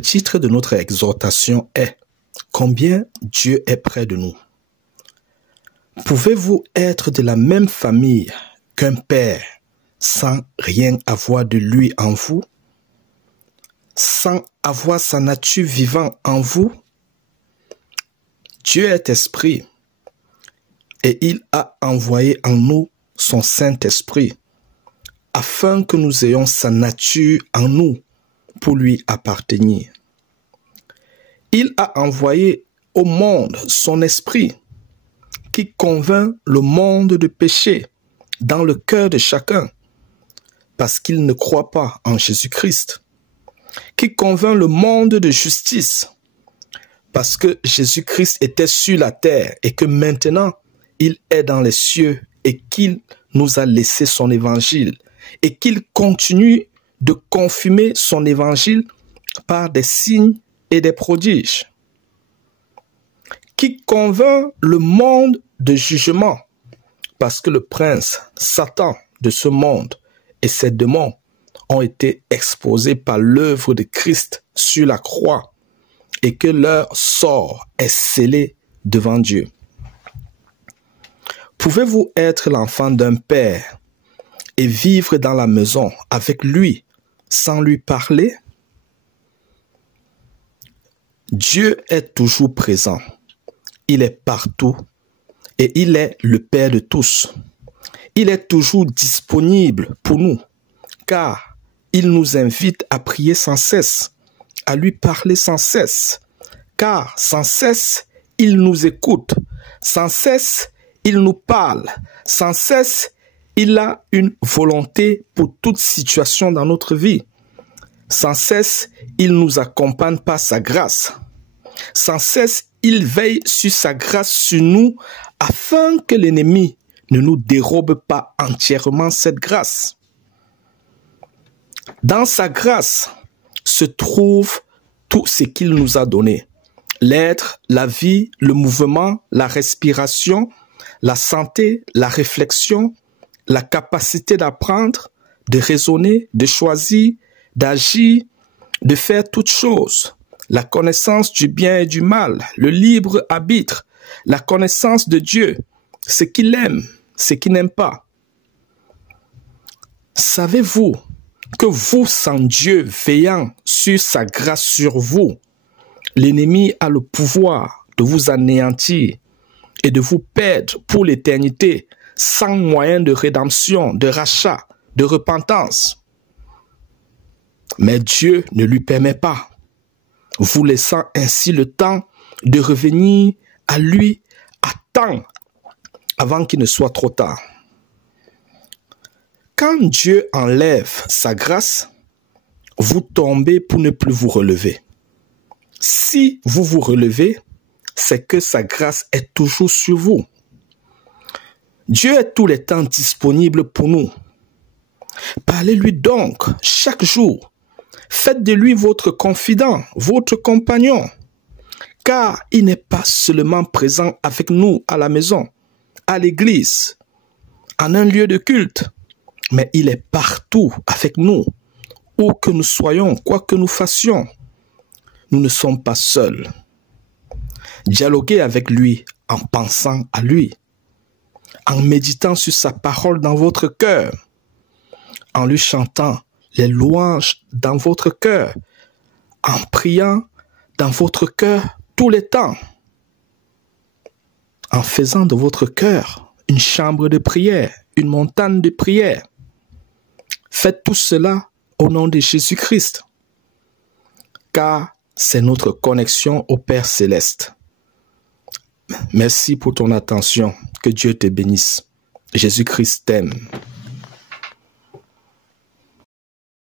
Le titre de notre exhortation est « Combien Dieu est près de nous ». Pouvez-vous être de la même famille qu'un père sans rien avoir de lui en vous, sans avoir sa nature vivante en vous? Dieu est esprit et il a envoyé en nous son Saint-Esprit afin que nous ayons sa nature en nous pour lui appartenir. Il a envoyé au monde son esprit qui convainc le monde de péché dans le cœur de chacun parce qu'il ne croit pas en Jésus-Christ, qui convainc le monde de justice parce que Jésus-Christ était sur la terre et que maintenant il est dans les cieux et qu'il nous a laissé son évangile et qu'il continue de confirmer son évangile par des signes et des prodiges, qui convainc le monde de jugement parce que le prince Satan de ce monde et ses démons ont été exposés par l'œuvre de Christ sur la croix et que leur sort est scellé devant Dieu. Pouvez-vous être l'enfant d'un père et vivre dans la maison avec lui sans lui parler? Dieu est toujours présent. Il est partout et il est le Père de tous. Il est toujours disponible pour nous car il nous invite à prier sans cesse, à lui parler sans cesse, car sans cesse il nous écoute, sans cesse il nous parle, sans cesse il a une volonté pour toute situation dans notre vie. Sans cesse, il nous accompagne par sa grâce. Sans cesse, il veille sur sa grâce sur nous afin que l'ennemi ne nous dérobe pas entièrement cette grâce. Dans sa grâce se trouve tout ce qu'il nous a donné. L'être, la vie, le mouvement, la respiration, la santé, la réflexion, la capacité d'apprendre, de raisonner, de choisir, d'agir, de faire toutes choses, la connaissance du bien et du mal, le libre arbitre, la connaissance de Dieu, ce qu'il aime, ce qu'il n'aime pas. Savez-vous que vous, sans Dieu veillant sur sa grâce sur vous, l'ennemi a le pouvoir de vous anéantir et de vous perdre pour l'éternité sans moyen de rédemption, de rachat, de repentance? Mais Dieu ne lui permet pas, vous laissant ainsi le temps de revenir à lui à temps avant qu'il ne soit trop tard. Quand Dieu enlève sa grâce, vous tombez pour ne plus vous relever. Si vous vous relevez, c'est que sa grâce est toujours sur vous. Dieu est tout le temps disponible pour nous. Parlez-lui donc chaque jour. Faites de lui votre confident, votre compagnon, car il n'est pas seulement présent avec nous à la maison, à l'église, en un lieu de culte, mais il est partout avec nous, où que nous soyons, quoi que nous fassions. Nous ne sommes pas seuls. Dialoguez avec lui en pensant à lui, en méditant sur sa parole dans votre cœur, en lui chantant les louanges dans votre cœur, en priant dans votre cœur tous les temps, en faisant de votre cœur une chambre de prière, une montagne de prière. Faites tout cela au nom de Jésus-Christ, car c'est notre connexion au Père Céleste. Merci pour ton attention. Que Dieu te bénisse. Jésus-Christ t'aime.